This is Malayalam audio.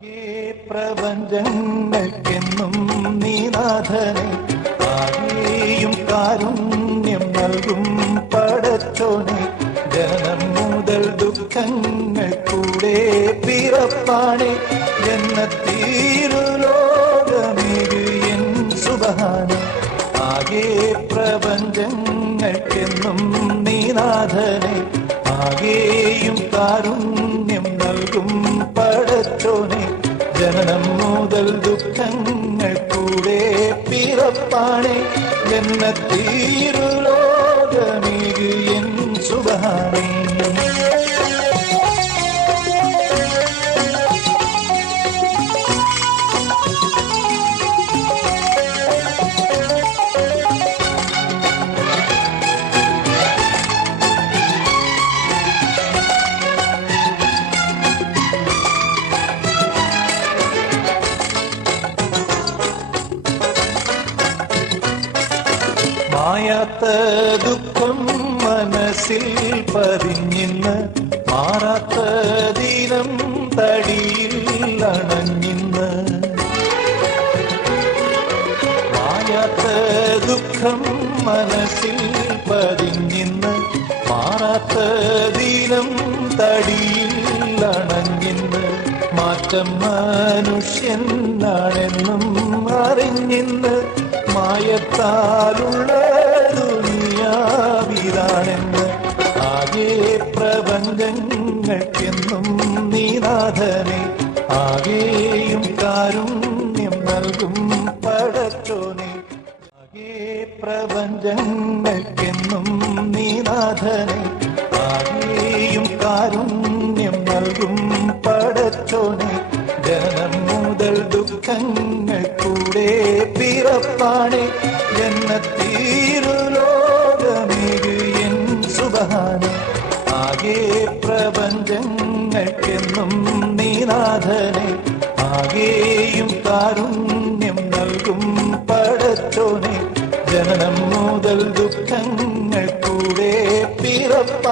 പ്രപഞ്ചങ്ങൾക്കെന്നും നീനാഥനെ ആകെയും കാരുണ്യം നൽകും പടച്ചോനെ. ജനം മുതൽ ദുഃഖങ്ങൾ കൂടെ പിറപ്പാണെ. ജന്നത്തീരുലോകമേകു എൻ സുബഹാനെ. ആകെ പ്രപഞ്ചങ്ങൾക്കെന്നും നീനാഥനെ ആകെയും കാരുണ്യം നൽകും പടച്ചോനെ. പിറപ്പാണെ ജന്നത്തീരുലോകമേകു എൻ സുബഹാനേ മായാത്ത ദുഃഖം മനസ്സിൽ പതിഞ്ഞിന്ന് മാറാത്ത ദീനം തടിയിൽ അണഞ്ഞിന്ന്. മായാത്ത ദുഃഖം മനസ്സിൽ പതിഞ്ഞിന്ന് മാറാത്ത ദീനം തടിയിൽ അണഞ്ഞിന്ന്. മാറ്റം മനുഷ്യനാണെന്നും അറിഞ്ഞിന്ന് മായത്താലുള്ള ദുനിയാവിതാണെന്ന് ആകെ പ്രപഞ്ചങ്ങൾക്കെന്നും നീനാഥനെ ആകെയും കാരുണ്യം നൽകും പടച്ചോനെ. ആകെ പ്രപഞ്ചങ്ങൾക്കെന്നും നീനാഥനെ ആകെയും കാരുണ്യം നൽകും പടച്ചോനെ. കൂടെ പിറപ്പാണ്. എന്ന തീരു ലോകമിരു എൻ സുബാന ആകെ പ്രപഞ്ചങ്ങൾക്കെന്നും നീനാഥനെ. ആകെയും കാരുണ്യം നൽകും പടച്ചോനെ. ജനനം മുതൽ ദുഃഖങ്ങൾ കൂടെ പിറപ്പാണ്